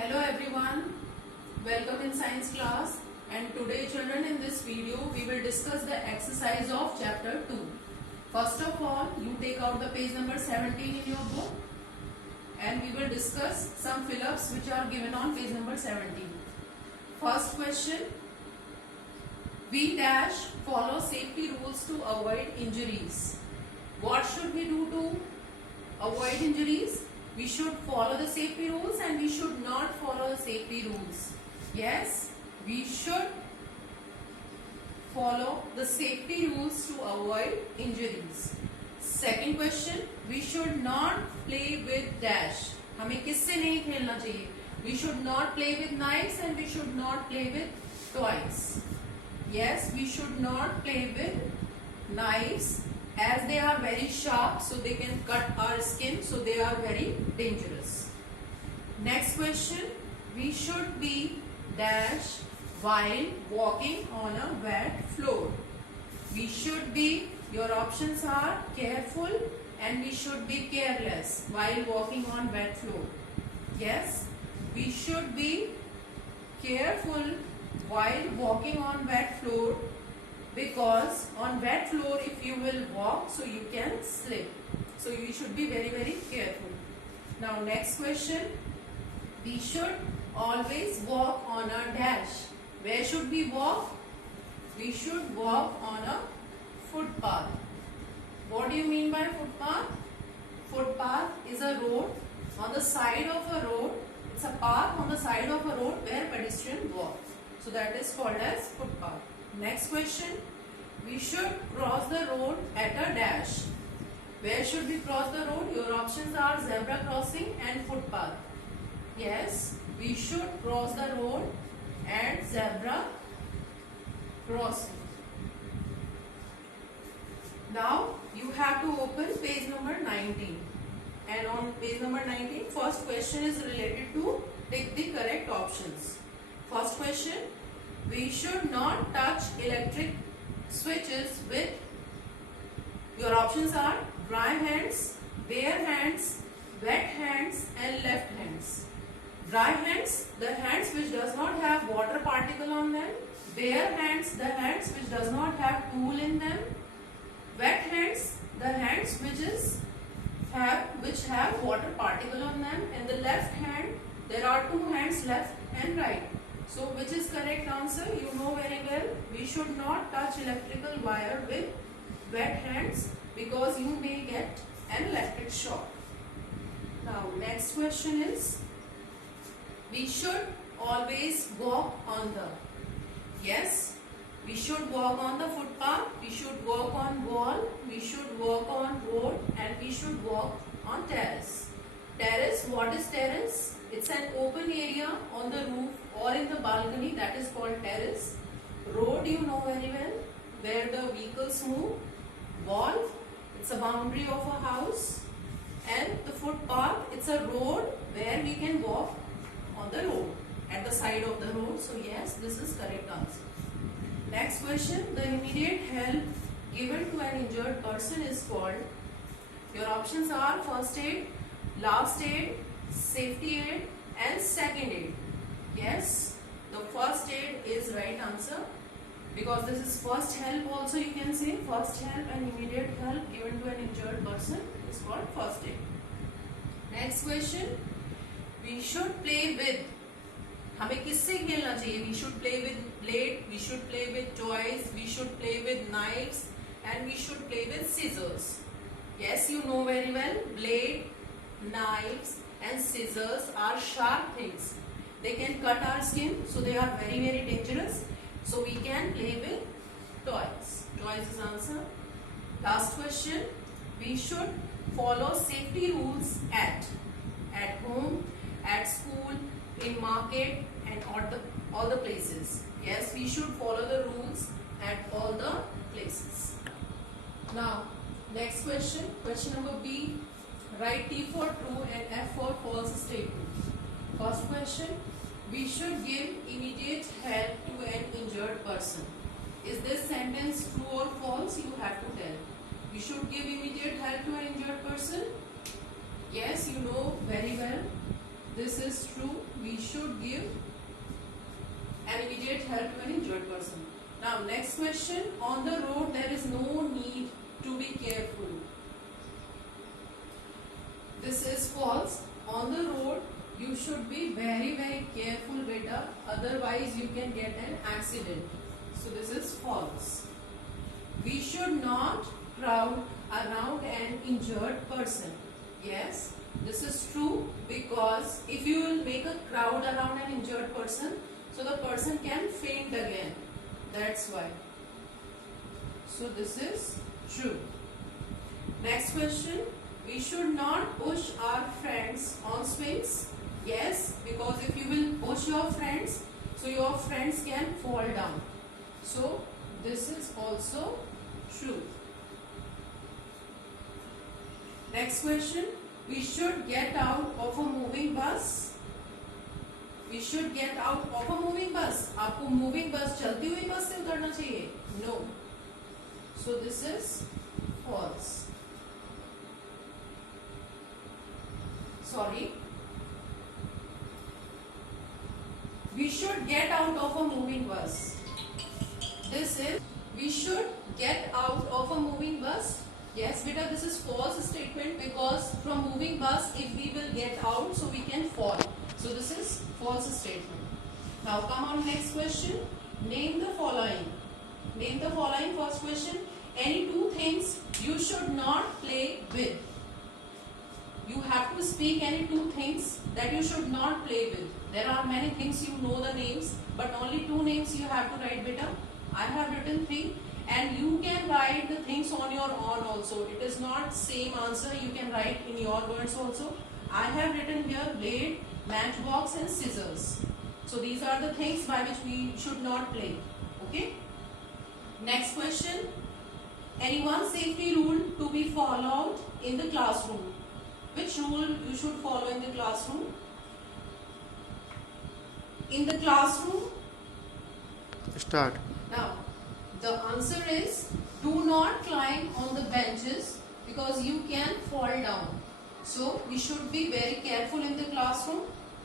Hello everyone, welcome in science class, and today children, in this video we will discuss the exercise of chapter 2. First of all, you take out the page number 17 in your book and we will discuss some fill-ups which are given on page number 17. First question, we dash follow safety rules to avoid injuries. What should we do to avoid injuries? We should follow the safety rules and we should not follow the safety rules. Yes, we should follow the safety rules to avoid injuries. Second question, we should not play with dash. हमें किससे नहीं खेलना चाहिए? We should not play with knives and we should not play with toys. Yes, we should not play with knives as they are very sharp, so they can cut our skin, so they are very dangerous. Next question, we should be dash while walking on a wet floor. We should be, your options are careful and we should be careless while walking on wet floor. Yes, we should be careful while walking on wet floor, because on wet floor if you will walk, so you can slip. So you should be very careful. Now next question, we should always walk on a dash. Where should we walk? We should walk on a footpath. What do you mean by footpath? Footpath is a road on the side of a road. It's a path on the side of a road where pedestrians walk. So that is called as footpath. Next question, we should cross the road at a dash. Where should we cross the road? Your options are zebra crossing and footpath. Yes, we should cross the road at zebra crossing. Now you have to open page number 19, and on page number 19, first question is related to take the correct options. First question, we should not touch electric switches with, your options are dry hands, bare hands, wet hands and left hands. Dry hands, the hands which does not have water particle on them. Bare hands, the hands which does not have tool in them. Wet hands, the hands which have water particle on them. And the left hand, there are two hands, left and right. So which is correct answer? You know very well. We should not touch electrical wire with wet hands because you may get an electric shock. Now next question is, we should always walk on the, yes, we should walk on the footpath, we should walk on wall, we should walk on road and we should walk on terrace. Terrace, what is terrace? It's an open area on the roof or in the balcony, that is called terrace. Road, you know very well, where the vehicles move. Wall, it's a boundary of a house. And the footpath, it's a road where we can walk on the road, at the side of the road. So yes, this is correct answer. Next question, the immediate help given to an injured person is called, your options are first aid, last aid, safety aid and second aid. Yes, the first aid is right answer, because this is first help also, you can say first help and immediate help given to an injured person is called first aid. Next question, we should play with, हमें किससे खेलना चाहिए? We should play with blade, we should play with toys, we should play with knives and we should play with scissors. Yes, you know very well, blade, knives and scissors are sharp things. They can cut our skin, so they are very dangerous. So we can play with toys. Toys is answer. Last question, we should follow safety rules at home, at school, in market and all the places. Yes, we should follow the rules at all the places. Now next question, question number B. Write T for true and F for false statement. First question, we should give immediate help to an injured person. Is this sentence true or false? You have to tell. We should give immediate help to an injured person. Yes, you know very well. this is true. We should give an immediate help to an injured person. Now next question, on the road there is no need to be careful. This is false. On the road you should be very careful beta, otherwise you can get an accident. So this is false. We should not crowd around an injured person. Yes, this is true, because if you will make a crowd around an injured person, so the person can faint again. That's why. So this is true. Next question. We should not push our friends on swings. Yes, because if you will push your friends, so your friends can fall down. So this is also true. Next question. We should get out of a moving bus. We should get out of a moving bus. आपको moving bus, चलती हुई बस से उतरना चाहिए? No. So this is false. Sorry. We should get out of a moving bus. This is, we should get out of a moving bus. Yes, beta, this is false statement, because from moving bus, if we will get out, so we can fall. So this is false statement. Now come on, next question. Name the following. Name the following. First question. Any two things you should not play with. You have to speak any two things that you should not play with. There are many things, you know the names, but only two names you have to write, beta. I have written three, and you can write the things on your own also. It is not same answer, you can write in your words also. I have written here blade, matchbox and scissors. So these are the things by which we should not play. Okay. Next question. Any one safety rule to be followed in the classroom. Which rule you should follow in the classroom? In the classroom. Start. Now, the answer is do not climb on the benches, because you can fall down. So we should be very careful in the classroom,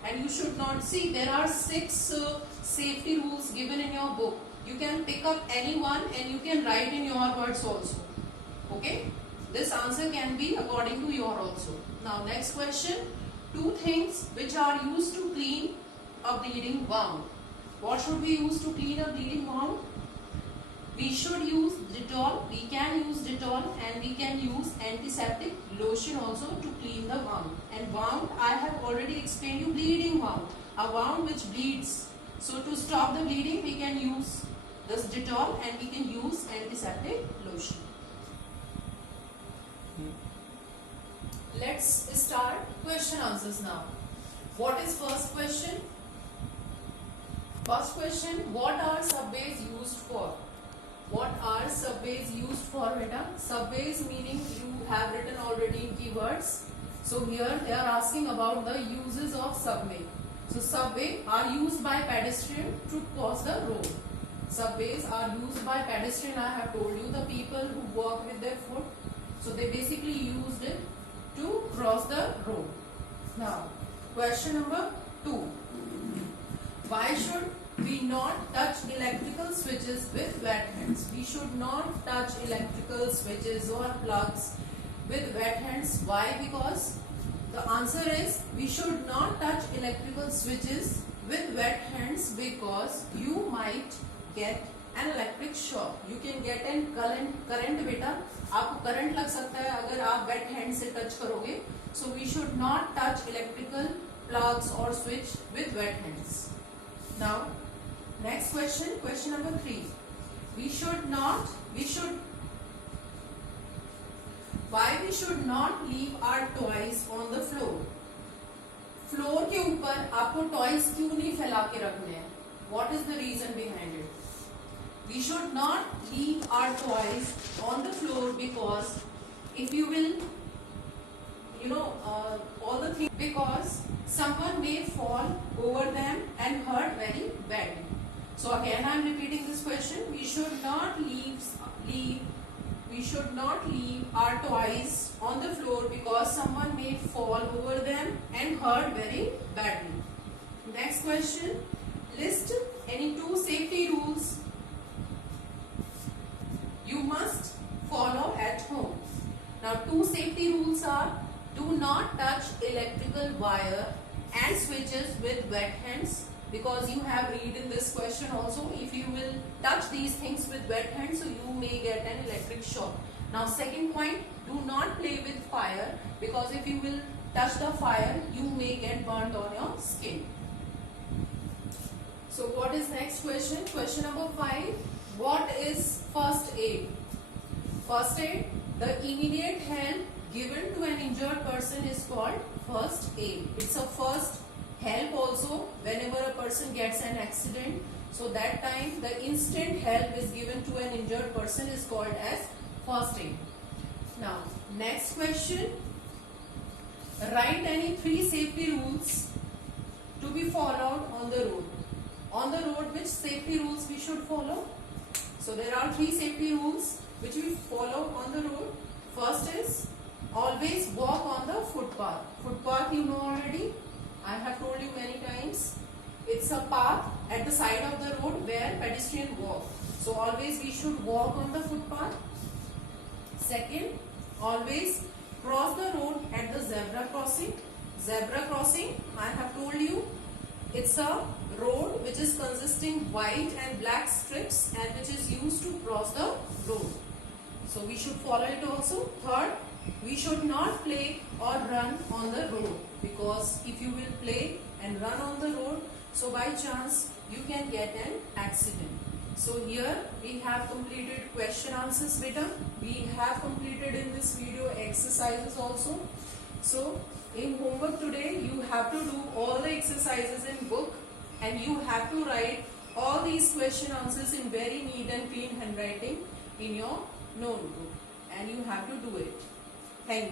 and you should not see. There are 6 safety rules given in your book. You can pick up any one and you can write in your words also. Okay. This answer can be according to your also. Now next question. 2 things which are used to clean a bleeding wound. What should we use to clean a bleeding wound? We should use Dettol. We can use Dettol, and we can use antiseptic lotion also to clean the wound. And wound, I have already explained you, bleeding wound. A wound which bleeds. So to stop the bleeding, we can use this Dettol, and we can use antiseptic lotion. Let's start question answers now. What is first question? First question, what are subways used for? What are subways used for, beta? Subways meaning you have written already in keywords. So here they are asking about the uses of subway. So subway are used by pedestrian to cross the road. Subways are used by pedestrian. I have told you, the people who walk with their foot. So they basically used it to cross the road. Now, question number 2. Why should we not touch electrical switches with wet hands? We should not touch electrical switches or plugs with wet hands. Why? Because the answer is we should not touch electrical switches with wet hands, because you might get an electric shock. You can get an current beta. आपको current लग सकता है अगर आप wait hand से touch करोगे. So we should not touch electrical plugs or switch with wet hands. Now, next question, question number 3. Why we should not leave our toys on the floor? Floor के ऊपर आपको toys क्यों नहीं फैला के रखने हैं? What is the reason behind it? We should not leave our toys on the floor, because if you will, all the things, because someone may fall over them and hurt very badly. So again I am repeating this question. We should not leave we should not leave our toys on the floor because someone may fall over them and hurt very badly. Next question. List any 2 safety rules you must follow at home. Now 2 safety rules are: do not touch electrical wire and switches with wet hands, because you have read in this question also, if you will touch these things with wet hands, so you may get an electric shock. Now second point, do not play with fire, because if you will touch the fire, you may get burnt on your skin. So what is next question? Question number 5. What is first aid? First aid, the immediate help given to an injured person is called first aid. It's a first help also whenever a person gets an accident. So that time the instant help is given to an injured person is called as first aid. Now next question. Write any 3 safety rules to be followed on the road. On the road, which safety rules we should follow? So there are 3 safety rules which we follow on the road. First is always walk on the footpath. Footpath you know already. I have told you many times. It's a path at the side of the road where pedestrians walk. So always we should walk on the footpath. Second, always cross the road at the zebra crossing. Zebra crossing, I have told you, it's a road which is consisting white and black strips and which is used to cross the road. So we should follow it also. Third, we should not play or run on the road, because if you will play and run on the road, so by chance you can get an accident. So here we have completed question answers beta. We have completed in this video exercises also. So in homework today you have to do all the exercises in book and you have to write all these question answers in very neat and clean handwriting in your notebook, and you have to do it. Thank you.